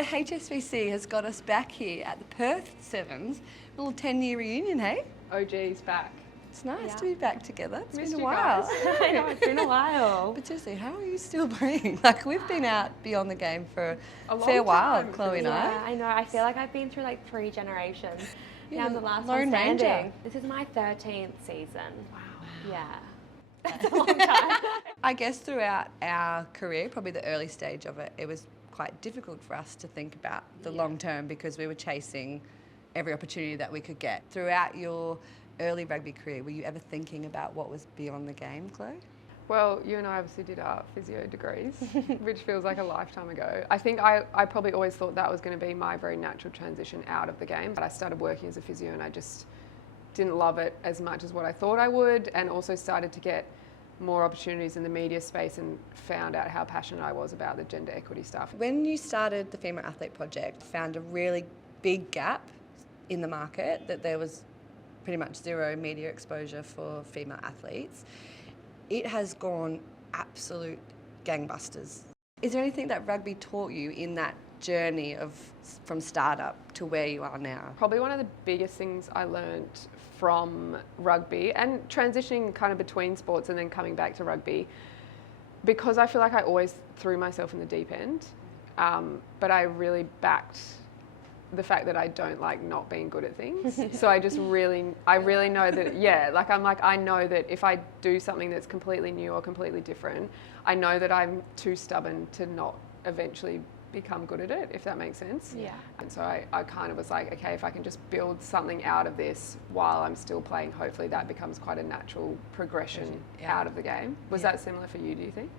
So HSBC has got us back here at the Perth Sevens, little 10-year reunion, hey? OG's back. It's nice to be back together. It's Missed been a you while. guys. I know, it's been a while. But seriously, how are you still playing? Like, we've been out beyond the game for A a long fair while, time, Chloe and Yeah, I. I know. I feel like I've been through like 3 generations. You're Yeah, I'm the the last Lone one standing. Ranger. This is my 13th season. Wow. Yeah. That's a long time. I guess throughout our career, probably the early stage of it, it was quite difficult for us to think about the long term because we were chasing every opportunity that we could get. Throughout your early rugby career, were you ever thinking about what was beyond the game, Chloe? Well, you and I obviously did our physio degrees, which feels like a lifetime ago. I think I probably always thought that was going to be my very natural transition out of the game. But I started working as a physio and I just didn't love it as much as what I thought I would, and also started to get more opportunities in the media space and found out how passionate I was about the gender equity stuff. When you started the Female Athlete Project, found a really big gap in the market, that there was pretty much zero media exposure for female athletes. It has gone absolute gangbusters. Is there anything that rugby taught you in that journey of from startup to where you are now? Probably one of the biggest things I learned from rugby and transitioning kind of between sports and then coming back to rugby, because I feel like I always threw myself in the deep end, but I really backed the fact that I don't like not being good at things. So I really know that, I know that if I do something that's completely new or completely different, I know that I'm too stubborn to not eventually become good at it, if that makes sense. Yeah. And so I kind of was like, okay, if I can just build something out of this while I'm still playing, hopefully that becomes quite a natural progression out of the game. Was that similar for you, do you think?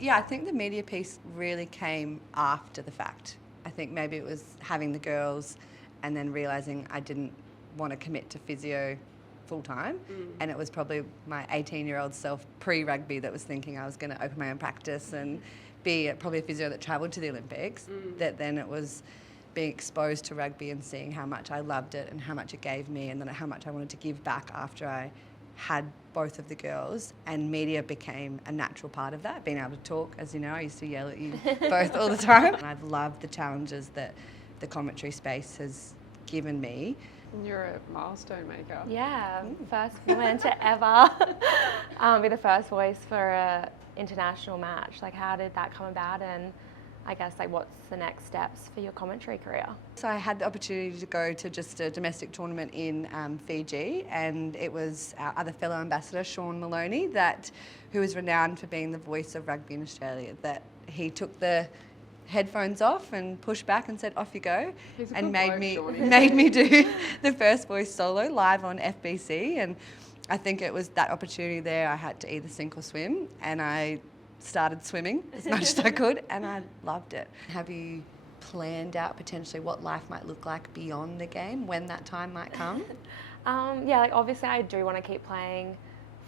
Yeah, I think the media piece really came after the fact. I think maybe it was having the girls and then realising I didn't want to commit to physio full time, and it was probably my 18-year-old self pre-rugby that was thinking I was going to open my own practice and be probably a physio that travelled to the Olympics, that then it was being exposed to rugby and seeing how much I loved it and how much it gave me, and then how much I wanted to give back after I had both of the girls, and media became a natural part of that. Being able to talk, as you know, I used to yell at you both all the time. And I've loved the challenges that the commentary space has given me. And you're a milestone maker. Yeah, first woman to ever be the first voice for an international match. Like, how did that come about, and I guess like what's the next steps for your commentary career? So I had the opportunity to go to just a domestic tournament in Fiji, and it was our other fellow ambassador, Sean Maloney, who is renowned for being the voice of rugby in Australia, that he took the headphones off and pushed back and said, off you go, and made me do the first voice solo live on FBC. And I think it was that opportunity there I had to either sink or swim, and I started swimming as much as I could, and I loved it. Have you planned out potentially what life might look like beyond the game, when that time might come? Yeah, like obviously I do want to keep playing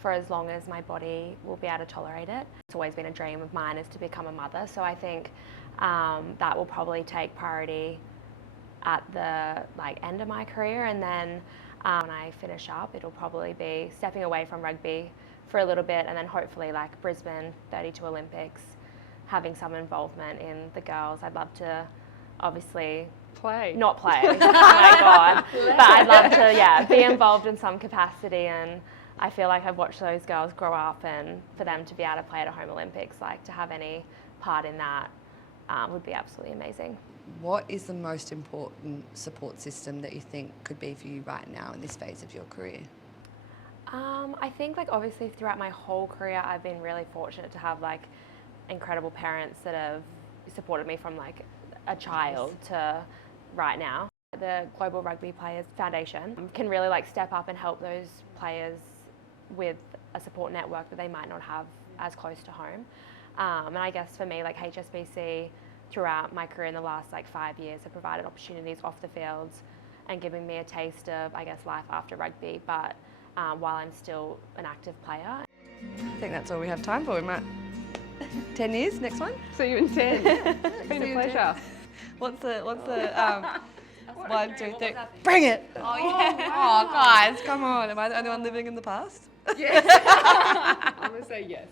for as long as my body will be able to tolerate it. It's always been a dream of mine is to become a mother, so I think that will probably take priority at the end of my career, and then when I finish up, it'll probably be stepping away from rugby for a little bit, and then hopefully like Brisbane 32 Olympics, having some involvement in the girls. I'd love to obviously not play, oh my God, but I'd love to be involved in some capacity, and I feel like I've watched those girls grow up, and for them to be able to play at a home Olympics, like to have any part in that would be absolutely amazing. What is the most important support system that you think could be for you right now in this phase of your career? I think like obviously throughout my whole career I've been really fortunate to have like incredible parents that have supported me from like a child to right now. The Global Rugby Players Foundation can really like step up and help those players with a support network that they might not have as close to home. And I guess for me, like HSBC throughout my career in the last like 5 years have provided opportunities off the fields and giving me a taste of, I guess, life after rugby, but while I'm still an active player. I think that's all we have time for. We might 10 years, next one? See you in 10. It's been a pleasure. What's the 1, 2, 3, bring it! Oh yeah! Oh guys, come on, am I the only one living in the past? Yes. I'm going to say yes.